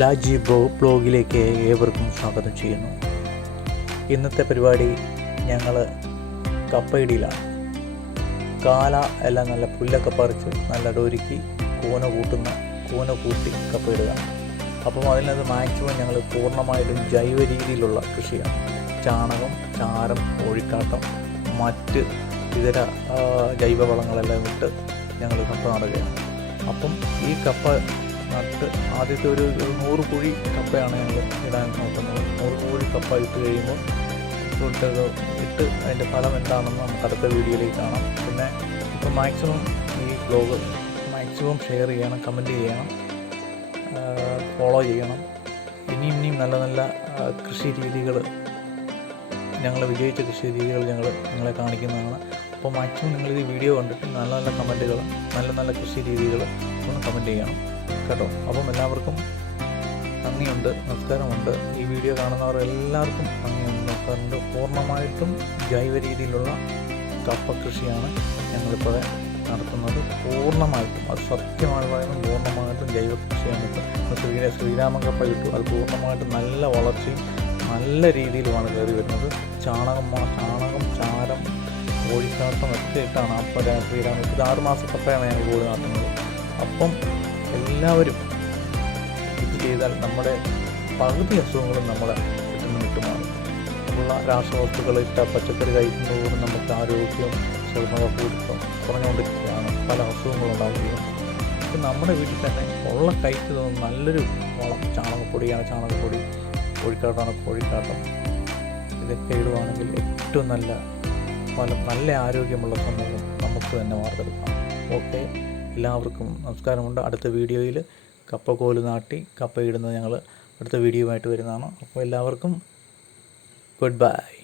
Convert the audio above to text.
ലാജി ബ്ലോഗിലേക്ക് ഏവർക്കും സ്വാഗതം ചെയ്യുന്നു. ഇന്നത്തെ പരിപാടി ഞങ്ങൾ കപ്പയിടിയിലാണ്. കാല എല്ലാം നല്ല പുല്ലൊക്കെ പറിച്ച് നല്ല ഡൊരുക്കി കൂന കൂട്ടി കപ്പയിടുക. അപ്പം അതിനകത്ത് മാക്സിമം ഞങ്ങൾ പൂർണ്ണമായിട്ടും ജൈവ രീതിയിലുള്ള കൃഷിയാണ്. ചാണകം, ചാരം, കോഴിക്കാട്ടം, മറ്റ് ഇതര ജൈവവളങ്ങളെല്ലാം ഇട്ട് ഞങ്ങൾ കപ്പ നടുകയാണ്. അപ്പം ഈ കപ്പ നട്ട് ആദ്യത്തെ ഒരു 100 കുഴി കപ്പയാണ് ഞങ്ങൾ ഇടാൻ നോക്കുന്നത്. 100 കുഴി കപ്പ ഇട്ട് കഴിയുമ്പോൾ ഇട്ട് അതിൻ്റെ ഫലം എന്താണെന്ന് നമുക്ക് അടുത്ത വീഡിയോയിലേക്ക് കാണാം. പിന്നെ ഇപ്പോൾ മാക്സിമം ഈ ബ്ലോഗ് മാക്സിമം ഷെയർ ചെയ്യണം, കമൻറ്റ് ചെയ്യണം, ഫോളോ ചെയ്യണം. ഇനിയും നല്ല നല്ല കൃഷി രീതികൾ, ഞങ്ങൾ വിജയിച്ച കൃഷി രീതികൾ നിങ്ങളെ കാണിക്കുന്നതാണ്. അപ്പോൾ മാക്സിമം നിങ്ങൾ ഈ വീഡിയോ കണ്ടിട്ട് നല്ല നല്ല കമൻറ്റുകൾ, നല്ല കൃഷി രീതികൾ ഒന്ന് കമൻറ്റ് ചെയ്യണം കേട്ടോ. അപ്പം എല്ലാവർക്കും നന്ദിയുണ്ട്, നമസ്കാരമുണ്ട്. ഈ വീഡിയോ കാണുന്നവർ എല്ലാവർക്കും നന്ദിയുണ്ട്, നമസ്കാരമുണ്ട്. പൂർണ്ണമായിട്ടും ജൈവ രീതിയിലുള്ള കപ്പ കൃഷിയാണ് ഞങ്ങളിപ്പോൾ നടത്തുന്നത്. പൂർണ്ണമായിട്ടും, അത് സത്യമായി പറയുന്നത് പൂർണ്ണമായിട്ടും ജൈവ കൃഷിയാണ്. ഇപ്പോൾ ശ്രീരാമ കപ്പ കിട്ടും. അത് പൂർണ്ണമായിട്ടും നല്ല വളർച്ചയും നല്ല രീതിയിലുമാണ് കയറി വരുന്നത്. ചാണകം, ചാരം, കോഴിക്കാട്ടം ഒക്കെ ഇട്ടാണ് അപ്പോൾ ശ്രീരാമ. ഇത് 6 മാസ കപ്പയാണ് ഞങ്ങൾ കൂടി നടത്തുന്നത്. അപ്പം എല്ലാവരും ഇത് ചെയ്താൽ നമ്മുടെ പകുതി അസുഖങ്ങളും നമ്മളെ വിട്ടുമാറും. ഉള്ള രാസവസ്തുക്കൾ ഇട്ട പച്ചക്കറി കഴിക്കുന്നതോടും നമുക്ക് ആരോഗ്യവും ചെറുമക കുറഞ്ഞുകൊണ്ടിരിക്കുകയാണ്. പല അസുഖങ്ങളുണ്ടാകുകയും. ഇപ്പം നമ്മുടെ വീട്ടിൽ തന്നെ ഉള്ള കഴിച്ചു തോന്നുന്ന നല്ലൊരു വളം ചാണകപ്പൊടിയാണ്. ചാണകപ്പൊടി, കോഴിക്കാട്ടമാണ് കോഴിക്കാട്ടം. ഇതൊക്കെ ഇടുവാണെങ്കിൽ ഏറ്റവും നല്ല ഫലം, നല്ല ആരോഗ്യമുള്ള സമൂഹം നമുക്ക് തന്നെ വാർത്തെടുക്കാം. ഓക്കെ, എല്ലാവർക്കും നമസ്കാരമുണ്ട്. അടുത്ത വീഡിയോയിൽ കപ്പക്കോല് നാട്ടി കപ്പ ഇടുന്നത് ഞങ്ങൾ അടുത്ത വീഡിയോയുമായിട്ട് വരുന്നതാണ്. അപ്പോൾ എല്ലാവർക്കും ഗുഡ് ബൈ.